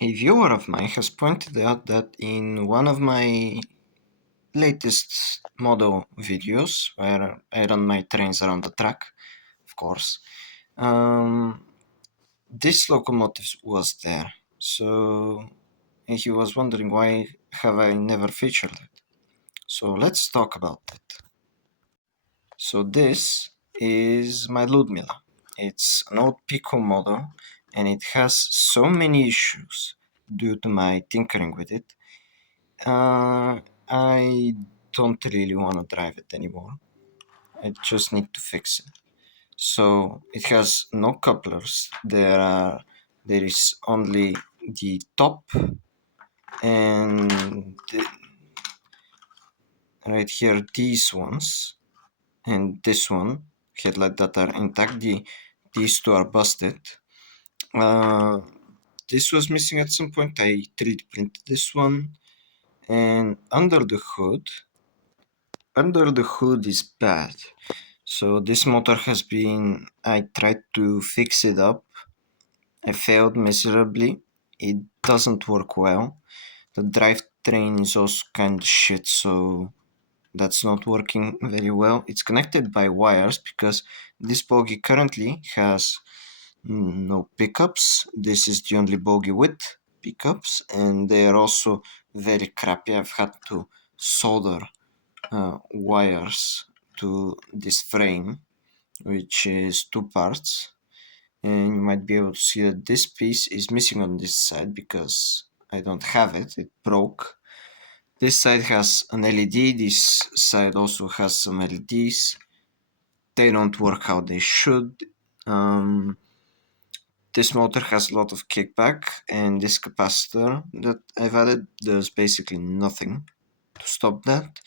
A viewer of mine has pointed out that in one of my latest model videos, where I run my trains around the track, of course, this locomotive was there. So he was wondering why have I never featured it. So let's talk about it. So this is my Ludmilla. It's an old Pico model and it has so many issues due to my tinkering with it. I don't really want to drive it anymore. I just need to fix it. So it has no couplers. There is only the top and right here these ones and this one headlight that are intact. These two are busted. Uh, this was missing at some point. I 3D printed this one, and under the hood is bad. So this motor has been. I tried to fix it up. I failed miserably. It doesn't work well. The drivetrain is also kind of shit, so that's not working very well. It's connected by wires because this bogie currently has no pickups. This is the only bogie with pickups, and they are also very crappy. I've had to solder wires to this frame, which is two parts. And you might be able to see that this piece is missing on this side because I don't have it. It broke. This side has an LED, this side also has some LEDs. They don't work how they should. This motor has a lot of kickback, and this capacitor that I've added does basically nothing to stop that.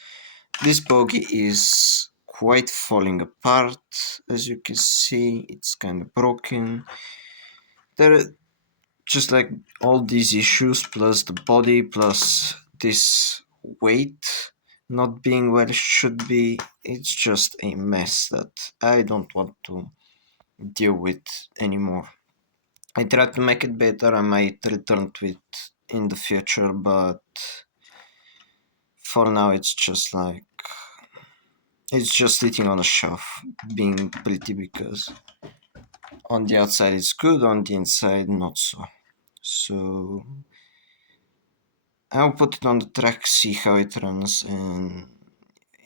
This bogie is quite falling apart, as you can see. It's kind of broken. There are just like all these issues, plus the body, plus this weight not being where it should be. It's just a mess that I don't want to deal with anymore. I tried to make it better. I might return to it in the future, but for now it's just like it's just sitting on a shelf being pretty because on the outside it's good, on the inside not so. So I'll put it on the track, see how it runs, and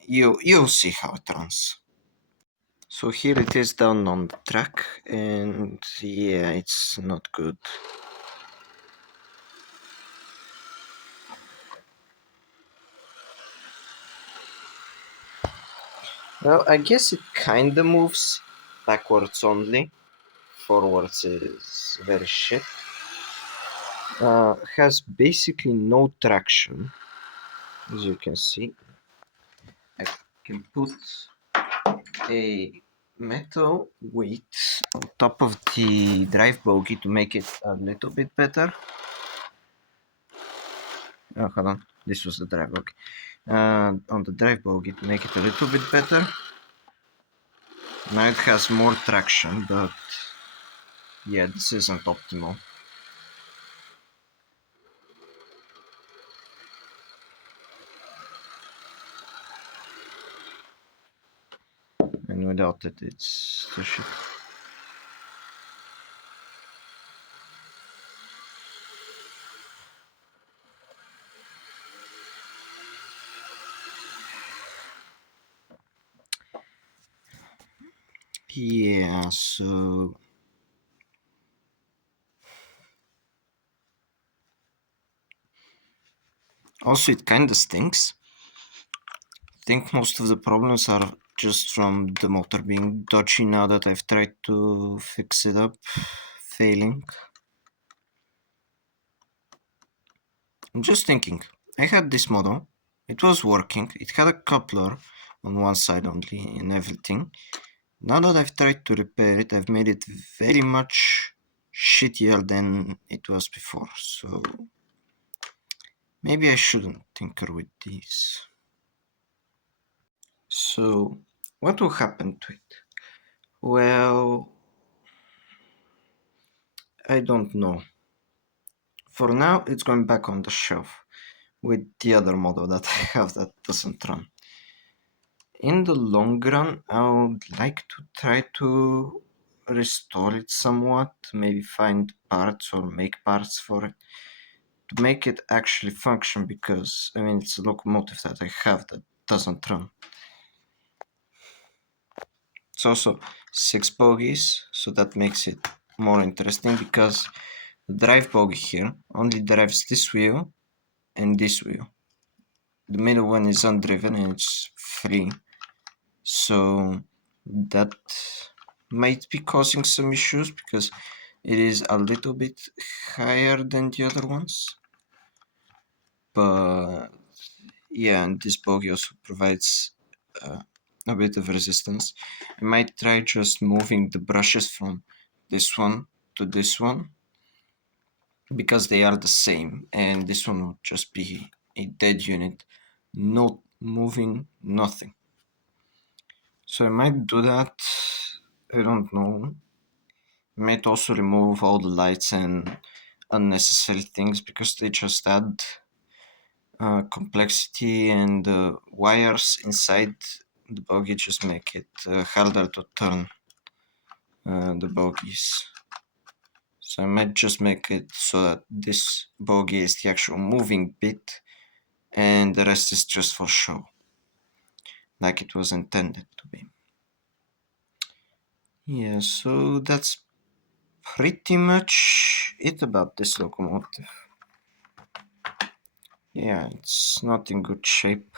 you'll see how it runs. So here it is down on the track, and yeah, it's not good. Well, I guess it kinda moves backwards only. Forwards is very shit. Has basically no traction, as you can see. I can put a metal weight on top of the drive bogie to make it a little bit better. Oh, hold on. This was the drive bogie. On the drive bogie to make it a little bit better. Now it has more traction, but yeah, this isn't optimal. And without it, it's the shit. Yeah, so also it kinda stinks. I think most of the problems are just from the motor being dodgy now that I've tried to fix it up, failing. I'm just thinking, I had this model, it was working, it had a coupler on one side only and everything. Now that I've tried to repair it, I've made it very much shittier than it was before, so maybe I shouldn't tinker with these. So, what will happen to it? Well, I don't know. For now, it's going back on the shelf with the other model that I have that doesn't run. In the long run, I would like to try to restore it somewhat, maybe find parts or make parts for it to make it actually function, because I mean it's a locomotive that I have that doesn't run. It's also 6 bogies, so that makes it more interesting because the drive bogie here only drives this wheel and this wheel. The middle one is undriven and it's free, so that might be causing some issues because it is a little bit higher than the other ones. But yeah, and this bogie also provides a bit of resistance. I might try just moving the brushes from this one to this one because they are the same, and this one would just be a dead unit, not moving nothing. So I might do that. I don't know. I might also remove all the lights and unnecessary things because they just add complexity, and the wires inside the bogie just make it harder to turn the bogies. So I might just make it so that this bogie is the actual moving bit and the rest is just for show, like it was intended to be. Yeah, so that's pretty much it about this locomotive. Yeah, it's not in good shape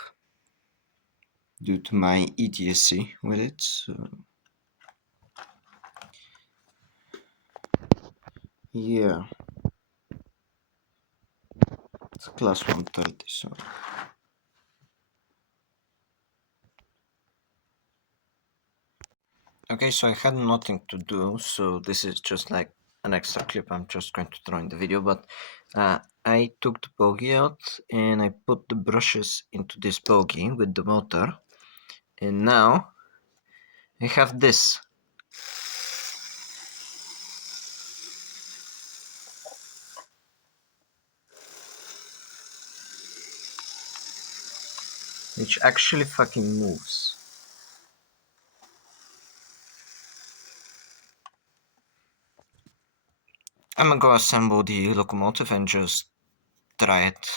due to my idiocy with it. So yeah, it's class 130. So okay, so I had nothing to do, so this is just like an extra clip I'm just going to throw in the video. But I took the bogie out and I put the brushes into this bogie with the motor, and now I have this. Which actually fucking moves. I'm gonna go assemble the locomotive and just try it.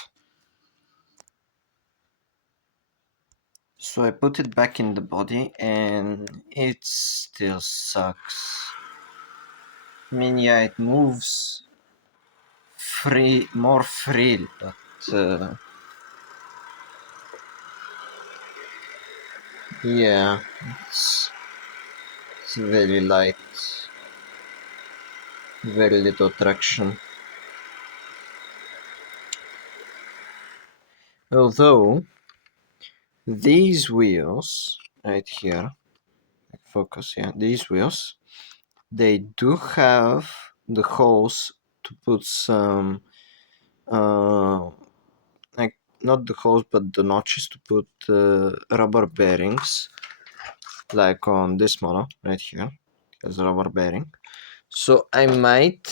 So I put it back in the body and it still sucks. I mean, yeah, it moves more free, but yeah, it's very light, very little traction. Although these wheels right here, focus, yeah, these wheels, they do have the holes to put some, like not the holes but the notches to put rubber bearings, like on this model right here has a rubber bearing. So I might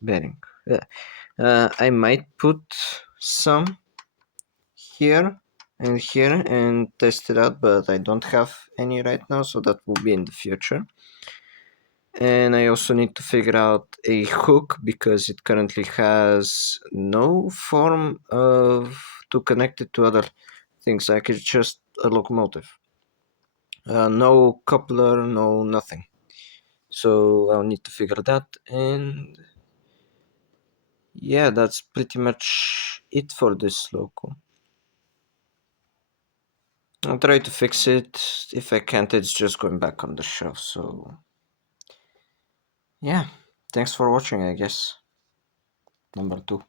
bearing, yeah, I might put some here and here and test it out, but I don't have any right now, so that will be in the future. And I also need to figure out a hook because it currently has no form of to connect it to other things, like it's just a locomotive, no coupler, no nothing. So I'll need to figure that, and yeah, that's pretty much it for this loco. I'll try to fix it. If I can't, it's just going back on the shelf. So yeah, thanks for watching, I guess. Number 2.